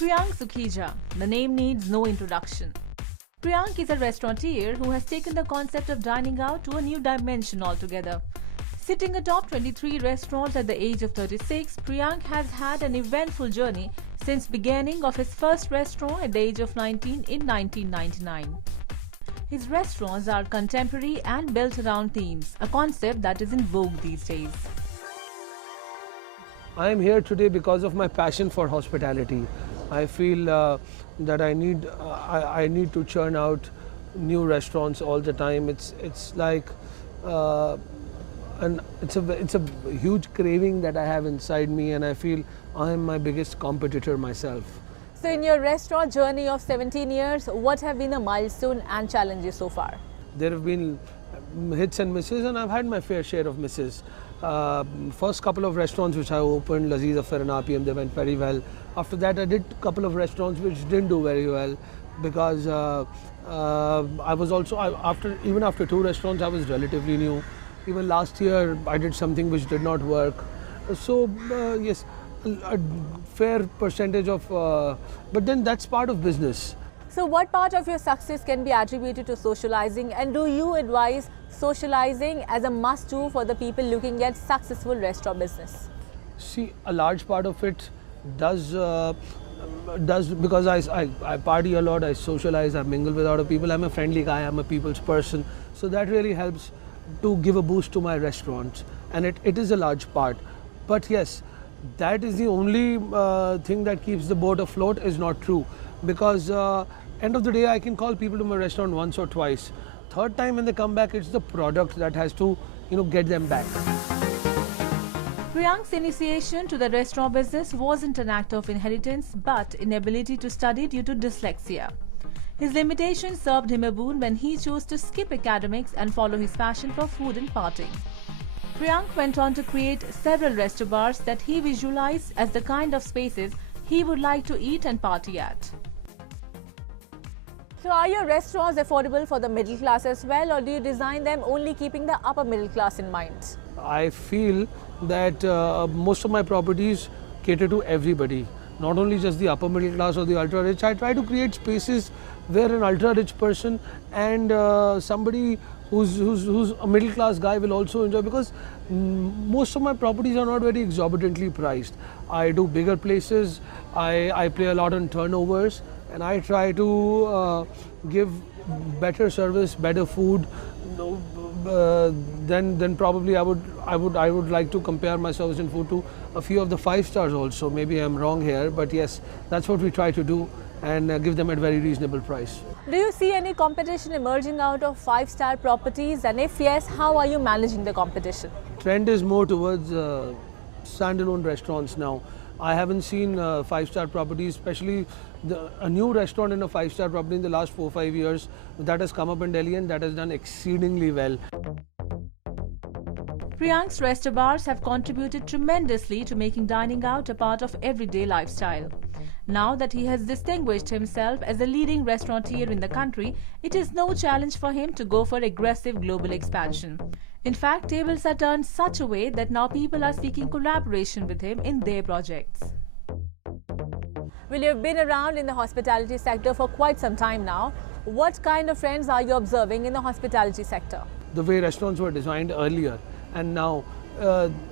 Priyank Sukhija, the name needs no introduction. Priyank is a restaurateur who has taken the concept of dining out to a new dimension altogether. Sitting atop 23 restaurants at the age of 36, Priyank has had an eventful journey since beginning of his first restaurant at the age of 19 in 1999. His restaurants are contemporary and built around themes, a concept that is in vogue these days. I am here today because of my passion for hospitality. I feel that I need to churn out new restaurants all the time. It's like it's a huge craving that I have inside me, and I feel I am my biggest competitor myself. So in your restaurant journey of 17 years, what have been the milestone and challenges so far? There have been hits and misses, and I've had my fair share of misses. First couple of restaurants which I opened, Laziz Affair and RPM, they went very well. After that, I did a couple of restaurants which didn't do very well because I was also, even after 2 restaurants, I was relatively new. Even last year, I did something which did not work. So yes, a fair percentage of, but then that's part of business. So what part of your success can be attributed to socializing, and do you advise socializing as a must-do for the people looking at successful restaurant business? See, a large part of it does because I party a lot, I socialize, I mingle with other people. I'm a friendly guy, I'm a people's person. So that really helps to give a boost to my restaurant, and it is a large part. But yes, that is the only thing that keeps the boat afloat is not true, because end of the day I can call people to my restaurant once or twice. Third time when they come back, it's the product that has to get them back. Priyank's initiation to the restaurant business wasn't an act of inheritance but inability to study due to dyslexia. His limitations served him a boon when he chose to skip academics and follow his passion for food and partying. Priyank went on to create several restaurants that he visualized as the kind of spaces he would like to eat and party at. So are your restaurants affordable for the middle class as well, or do you design them only keeping the upper middle class in mind? I feel that most of my properties cater to everybody, not only just the upper middle class or the ultra rich. I try to create spaces where an ultra rich person and somebody who's a middle class guy will also enjoy, because most of my properties are not very exorbitantly priced. I do bigger places, I play a lot on turnovers, and I try to give better service, better food. Then probably I would like to compare myself in food to a few of the 5 stars also. Maybe I'm wrong here, but yes, that's what we try to do, and give them at very reasonable price. Do you see any competition emerging out of 5-star properties, and if yes, how are you managing the competition? Trend is more towards standalone restaurants now. I haven't seen 5-star properties, especially a new restaurant in a 5-star property in the last 4 or 5 years that has come up in Delhi, and that has done exceedingly well. Priyank's restaurants have contributed tremendously to making dining out a part of everyday lifestyle. Now that he has distinguished himself as a leading restaurateur in the country, it is no challenge for him to go for aggressive global expansion. In fact, tables are turned such a way that now people are seeking collaboration with him in their projects. Well, you've been around in the hospitality sector for quite some time now. What kind of trends are you observing in the hospitality sector? The way restaurants were designed earlier, and now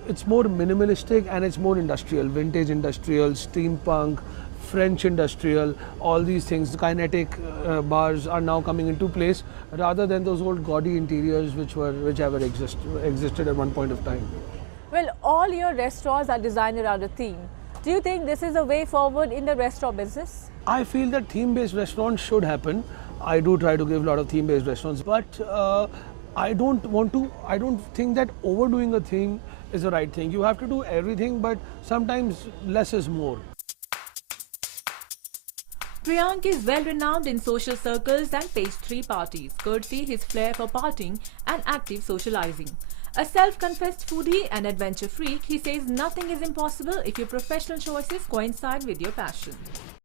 it's more minimalistic and it's more industrial, vintage industrial, steampunk, French industrial, all these things. The kinetic bars are now coming into place rather than those old gaudy interiors which ever existed at one point of time. Well, all your restaurants are designed around a theme. Do you think this is a way forward in the restaurant business? I feel that theme-based restaurants should happen. I do try to give a lot of theme-based restaurants, but I don't think that overdoing a thing is the right thing. You have to do everything, but sometimes less is more. Priyank is well renowned in social circles and page 3 parties, courtesy his flair for partying and active socializing. A self-confessed foodie and adventure freak, he says nothing is impossible if your professional choices coincide with your passion.